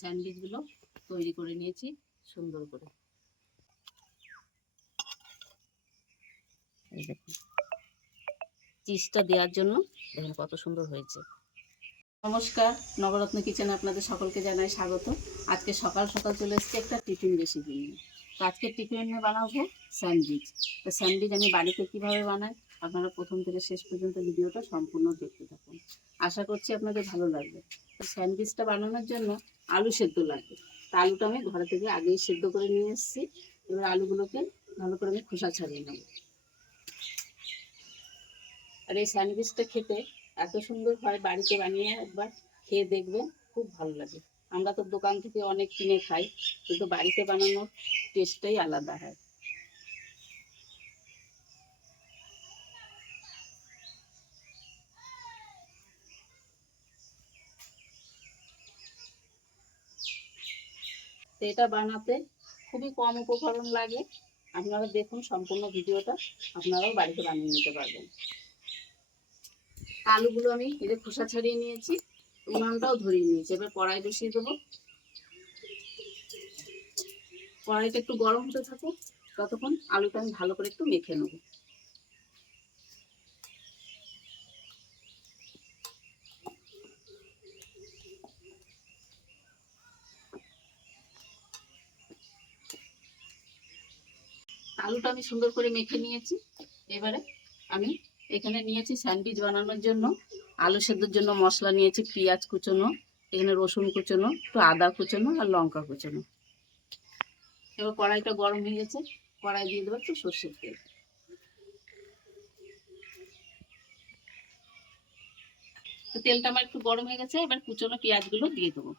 স্যান্ডউইচগুলো তৈরি করে নিয়েছি, সুন্দর করে। চিজটা দেওয়ার জন্য দেখুন কত সুন্দর হয়েছে। নমস্কার, নবরত্ন কিচেনে আপনাদের সকলকে জানাই স্বাগত। আজকে সকাল সকাল চলে এসেছি একটা টিফিন রেসিপি নিয়ে। তো আজকে টিফিনে বানাবো স্যান্ডউইচ। তো স্যান্ডউইচ আমি বাড়িতে কীভাবে বানাই আপনারা প্রথম থেকে শেষ পর্যন্ত ভিডিওটা সম্পূর্ণ দেখতে থাকুন। আশা করছি আপনাদের ভালো লাগবে। তো স্যান্ডউইচটা বানানোর জন্য আলু সেদ্ধ লাগবে তা আলুটা আমি ঘরে থেকে আগেই সেদ্ধ করে নিয়ে এসেছি। এবার আলুগুলোকে ভালো করে আমি খোসা ছাড়িয়ে নেব। আর এই স্যান্ডউইচটা খেতে এত সুন্দর হয় বাড়িতে বানিয়ে একবার খেয়ে দেখবেন, খুব ভালো লাগে। আমরা তো দোকান থেকে অনেক কিনে খাই, কিন্তু বাড়িতে বানানোর টেস্টটাই আলাদা হয়। এটা বানাতে খুবই কম উপকরণ লাগে। আপনারা দেখুন সম্পূর্ণ ভিডিওটা, আপনারাও বাড়িতে বানিয়ে নিতে পারবেন। আলুগুলো আমি যে খোসা ছাড়িয়ে নিয়েছি, উনানটাও ধরিয়ে নিয়েছি। এবার কড়াই বসিয়ে দেবো। কড়াইটা একটু গরম হতে থাকুক, ততক্ষণ আলুটা আমি ভালো করে একটু মেখে নেব। আলুটা আমি সুন্দর করে মেখে নিয়েছি। এবারে আমি এখানে নিয়েছি স্যান্ডউইচ বানানোর জন্য, আলু সেদ্ধর জন্য মশলা নিয়েছি, পেঁয়াজ কুচোনো, এখানে রসুন কুচোনো, একটু আদা কুচোনো আর লঙ্কা কুচোনো। এবার কড়াইটা গরম হয়ে গেছে, কড়াই দিয়ে দেবো একটু সর্ষের তেল। তেলটা আমার একটু গরম হয়ে গেছে, এবার কুচোনো পেঁয়াজগুলো দিয়ে দেবো।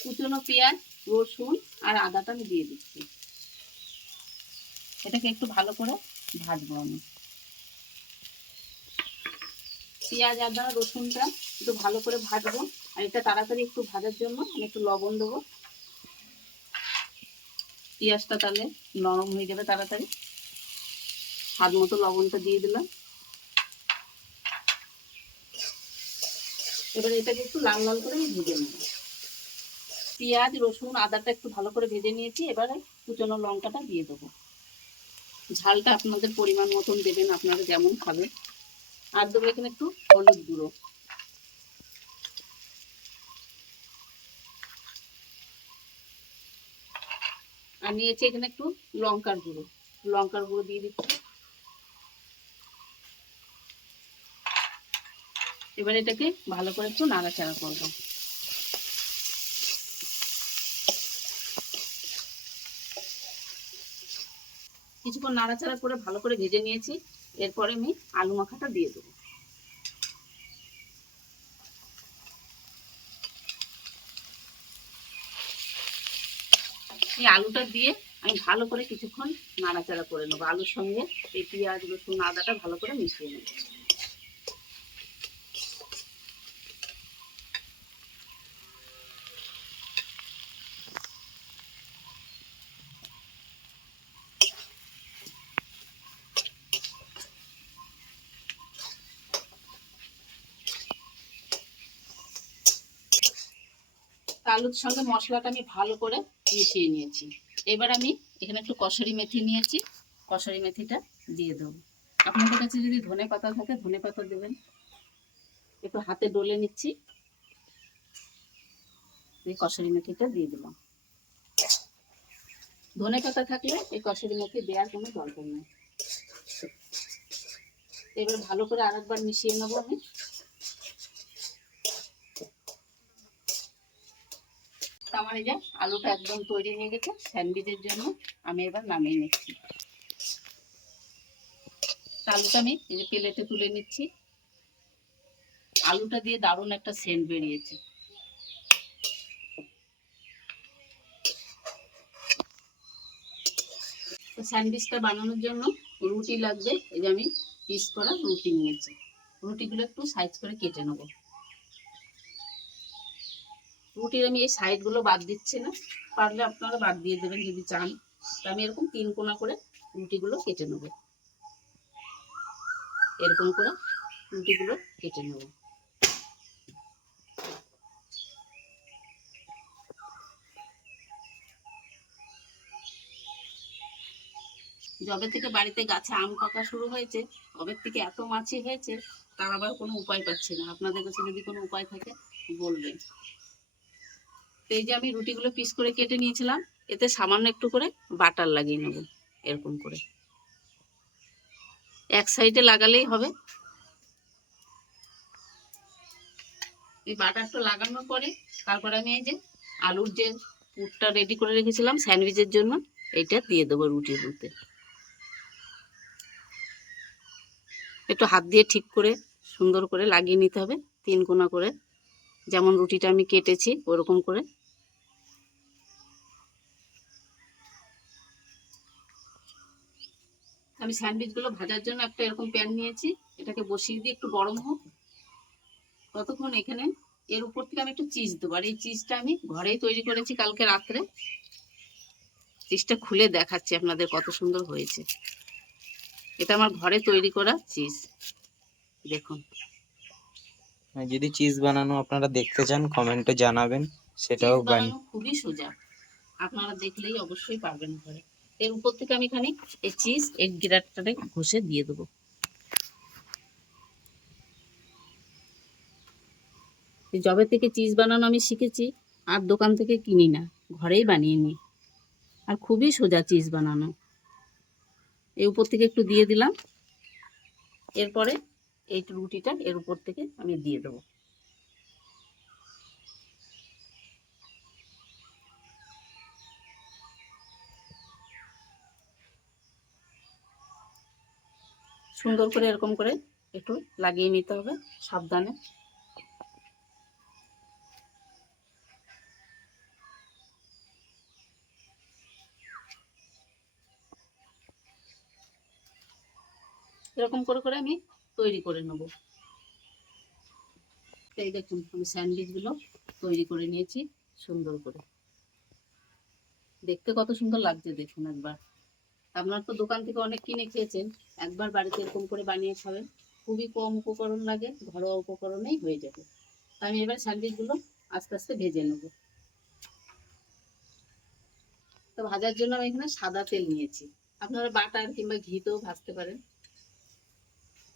কুচোনো পেঁয়াজ, রসুন আর আদাটা আমি দিয়ে দিচ্ছি। এটাকে একটু ভালো করে ভাজবো আমি। পেঁয়াজ, আদা, রসুনটা একটু ভালো করে ভাজবো। আর এটা তাড়াতাড়ি একটু ভাজার জন্য আমি একটু লবণ দেবো। পেঁয়াজটা তাহলে নরম হয়ে যাবে তাড়াতাড়ি। স্বাদ মতো লবণটা দিয়ে দিলাম। এবার এটাকে একটু লাল লাল করে ভেজে নেব। পেঁয়াজ, রসুন, আদাটা একটু ভালো করে ভেজে নিয়েছি। এবারে কুচনো লঙ্কাটা দিয়ে দেবো। ঝালটা আপনাদের পরিমাণ মতন দেবেন, আপনারা যেমন খাবেন। আর দেবো এখানে একটু হলুদ গুঁড়ো। আর নিয়েছি এখানে একটু লঙ্কার গুঁড়ো। লঙ্কার গুঁড়ো দিয়ে দিচ্ছি। এবার এটাকে ভালো করে একটু নাড়াচাড়া করব। কিছুক্ষণ নাড়াচাড়া করে ভালো করে ভেজে নিয়েছি। এরপরে আমি আলু মাখাটা দিয়ে দেবো। এই আলুটা দিয়ে আমি ভালো করে কিছুক্ষণ নাড়াচাড়া করে নেব। আলুর সঙ্গে এই পেঁয়াজ, রসুন, আদাটা ভালো করে মিশিয়ে নেব। আলুর সঙ্গে মশলাটা আমি ভালো করে মিশিয়ে নিয়েছি। এবার আমি এখানে একটু কসুরি মেথি নিয়েছি। কসুরি মেথিটা দিয়ে দেবো। আপনাদের কাছে যদি ধনে পাতা থাকে, ধনে পাতা দেবেন। একটু হাতে ডলে নিচ্ছি। এই কসুরি মেথিটা দিয়ে দিলাম। ধনে পাতা থাকলে এই কসুরি মেথি দেওয়ার কোনো দরকার নেই। এবার ভালো করে আরেকবার মিশিয়ে নেব আমি। আমার এই যে আলুটা একদম তৈরি হয়ে গেছে স্যান্ডউইচের জন্য আমি এবার নামিয়ে নিচ্ছি। আলুটা আমি এই যে প্লেটে তুলে নিচ্ছি। আলুটা দিয়ে দারুণ একটা সেন্ট বেরিয়েছে। তো স্যান্ডউইচটা বানানোর জন্য রুটি লাগবে। এই যে আমি পিস করা রুটি নিয়েছি। রুটিগুলো একটু সাইজ করে কেটে নেব। রুটির আমি এই সাইডগুলো বাদ দিচ্ছি না। পারলে আপনারা বাদ দিয়ে দেবেন যদি চান। আমি এরকম তিন কোনা করে রুটিগুলো কেটে নেব। এরকম করে রুটিগুলো কেটে নেব। যবে থেকে বাড়িতে গাছে আম পাকা শুরু হয়েছে তবে থেকে এত মাছি হয়েছে, তার আবার কোনো উপায় পাচ্ছি না। আপনাদের কাছে যদি কোনো উপায় থাকে, বলবেন। তো এই যে আমি রুটিগুলো পিস করে কেটে নিয়েছিলাম, এতে সামান্য একটু করে বাটার লাগিয়ে নেব, এরকম করে। এক সাইডে লাগালেই হবে। এই বাটারটা লাগানোর পরে, তারপরে আমি এই যে আলুর যে পুরটা রেডি করে রেখেছিলাম স্যান্ডউইচের জন্য, এইটা দিয়ে দেবো রুটির মধ্যে। একটু হাত দিয়ে ঠিক করে সুন্দর করে লাগিয়ে নিতে হবে, তিন কোনা করে। যেমন রুটিটা আমি কেটেছি, ওরকম করে আমি স্যান্ডউইচগুলো ভাজার জন্য একটা এরকম প্যান নিয়েছি। এটাকে বসিয়ে দিয়ে একটু গরম হোক। ততক্ষণ এখানে এর উপর থেকে আমি একটু চিজ দেবো। আর এই চিজটা আমি ঘরেই তৈরি করেছি কালকে রাত্রে। চিজটা খুলে দেখাচ্ছি আপনাদের কত সুন্দর হয়েছে। এটা আমার ঘরে তৈরি করা চিজ দেখুন। আর যদি চিজ বানানো আপনারা দেখতে চান কমেন্টে জানাবেন। সেটাও বানানো খুবই সোজা। আপনারা দেখলেই অবশ্যই পারবেন ঘরে। এর উপর থেকে আমি এখানে এই চিজ এই গ্রাটারে ঘষে দিয়ে দেবো। জবে থেকে চিজ বানানো আমি শিখেছি, আর দোকান থেকে কিনি না, ঘরেই বানিয়ে নিই। আর খুবই সোজা চিজ বানানো। এই উপর থেকে একটু দিয়ে দিলাম। এরপরে এই রুটিটা এর উপর থেকে আমি দিয়ে দেবো। সুন্দর করে এরকম করে একটু লাগিয়ে নিতে হবে, সাবধানে। এরকম করে করে আমি তৈরি করে নেব। এই দেখুন, আমি স্যান্ডউইচগুলো তৈরি করে নিয়েছি, সুন্দর করে। দেখতে কত সুন্দর লাগছে, দেখুন একবার। আপনার তো দোকান থেকে অনেক কিনে খেয়েছেন। একবার বাড়িতে এরকম করে বানিয়ে খাবেন। খুবই কম উপকরণ লাগে, ঘরোয়া উপকরণেই হয়ে যাবে। আমি এবার স্যান্ডউইচগুলো আস্তে আস্তে ভেজে নেব। তো ভাজার জন্য আমি এখানে সাদা তেল নিয়েছি। আপনারা বাটার কিংবা ঘিতেও ভাজতে পারেন।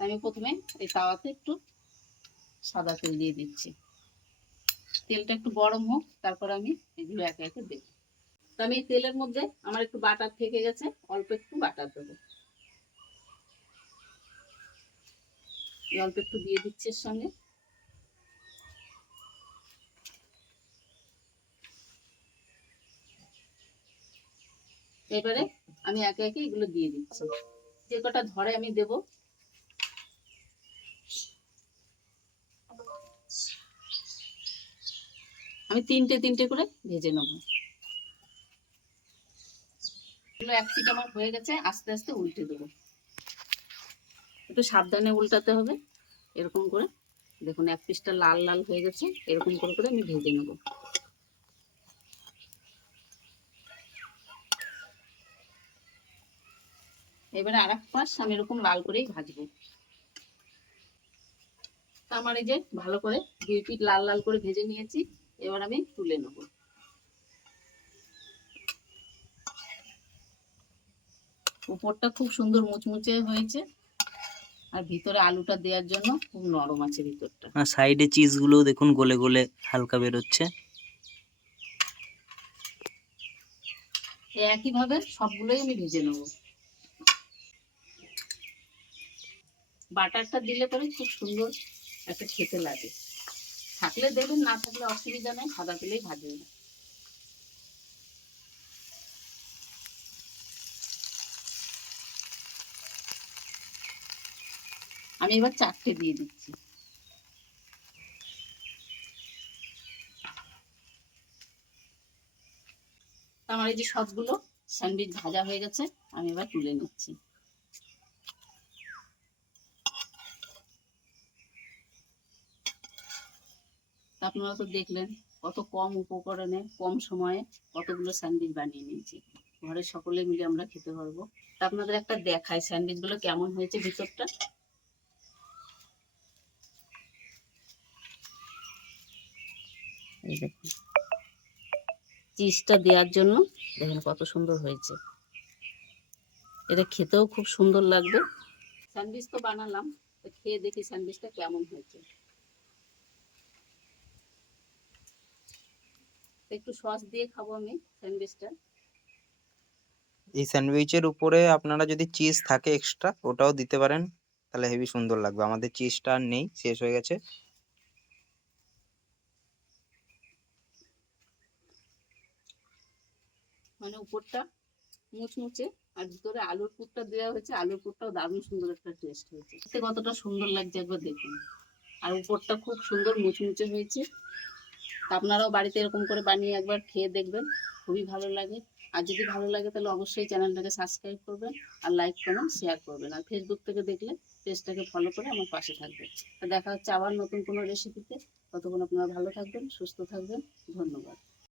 আমি প্রথমে এই তাওয়াতে একটু সাদা তেল দিয়ে দিচ্ছি। তেলটা একটু গরম হোক, তারপর আমি এগুলো একে একে দেব। তো আমি তেলের মধ্যে আমার একটু বাটার থেকে গেছে, অল্প একটু বাটার দেবো। অল্প একটু দিয়ে দিচ্ছি এর সঙ্গে। এবারে আমি একে একে এগুলো দিয়ে দিচ্ছি। যে কটা ধরে আমি দেব। আমি তিনটে তিনটে করে ভেজে নেব। এগুলো এক আমার হয়ে গেছে, আস্তে আস্তে উল্টে দেবো। একটু সাবধানে উল্টাতে হবে। এরকম করে। দেখুন, এক পিসটা লাল লাল হয়ে গেছে। এরকম করে করে আমি ভেজে নেব। এবারে আর এক পাশ আমি এরকম লাল করেই ভাজবো। আমার এই যে ভালো করে দুই পিঠ লাল লাল করে ভেজে নিয়েছি। এবার আমি তুলে নেব। উপরটা খুব সুন্দর মুচমুচে হয়েছে। আর ভিতরে আলুটা দেওয়ার জন্য খুব নরম আছে ভিতরটা। আর সাইডে চিজগুলোও দেখুন গলে গলে হালকা বেরোচ্ছে। একইভাবে সবগুলোই আমি ভেজে নেব। বাটারটা দিলে পরে খুব সুন্দর একটা খেতে লাগে। থাকলে দেবেন না থাকলে অসুবিধা নেই সাদা তেলেই ভাজবেন। আমি এবার চারটে দিয়ে দিচ্ছি। আমার এই যে সবগুলো স্যান্ডউইচ ভাজা হয়ে গেছে, আমি এবার তুলে নিচ্ছি। আপনারা তো দেখলেন কত কম উপকরণে, কম সময়ে কতগুলো স্যান্ডউইচ বানিয়ে নিয়েছি। ঘরের সকলে মিলে আমরা খেতে পারব। আপনাদের একটা দেখাই স্যান্ডউইচগুলো কেমন হয়েছে ভিতরটা। চিজটা দেওয়ার জন্য দেখেন কত সুন্দর হয়েছে। এটা খেতেও খুব সুন্দর লাগবে। স্যান্ডউইচ তো বানালাম খেয়ে দেখি স্যান্ডউইচটা কেমন হয়েছে। একটু সস দিয়ে খাব আমি স্যান্ডউইচটা। এই স্যান্ডউইচের উপরে আপনারা যদি চিজ থাকে এক্সট্রা, ওটাও দিতে পারেন, তাহলে হেভি সুন্দর লাগবে। আমাদের চিজটা আর নেই, শেষ হয়ে গেছে। মানে উপরটা মুচমুচে আর ভিতরে আলুর পুরটা দেওয়া হয়েছে, আলুর পুরটাও দারুণ সুন্দর একটা টেস্ট হয়েছে। দেখতে কতটা সুন্দর লাগছে একবার দেখুন। আর উপরটা খুব সুন্দর মুচমুচে হয়েছে। আপনারাও বাড়িতে এরকম করে বানিয়ে একবার খেয়ে দেখবেন, খুবই ভালো লাগে। আর যদি ভালো লাগে তাহলে অবশ্যই চ্যানেলটাকে সাবস্ক্রাইব করবেন আর লাইক কমেন্ট শেয়ার করবেন। আর ফেসবুক থেকে দেখলে পেজটাকে ফলো করে আমার পাশে থাকবেন। দেখা হচ্ছে আবার নতুন কোনো রেসিপিতে ততক্ষণ আপনারা ভালো থাকবেন, সুস্থ থাকবেন। ধন্যবাদ।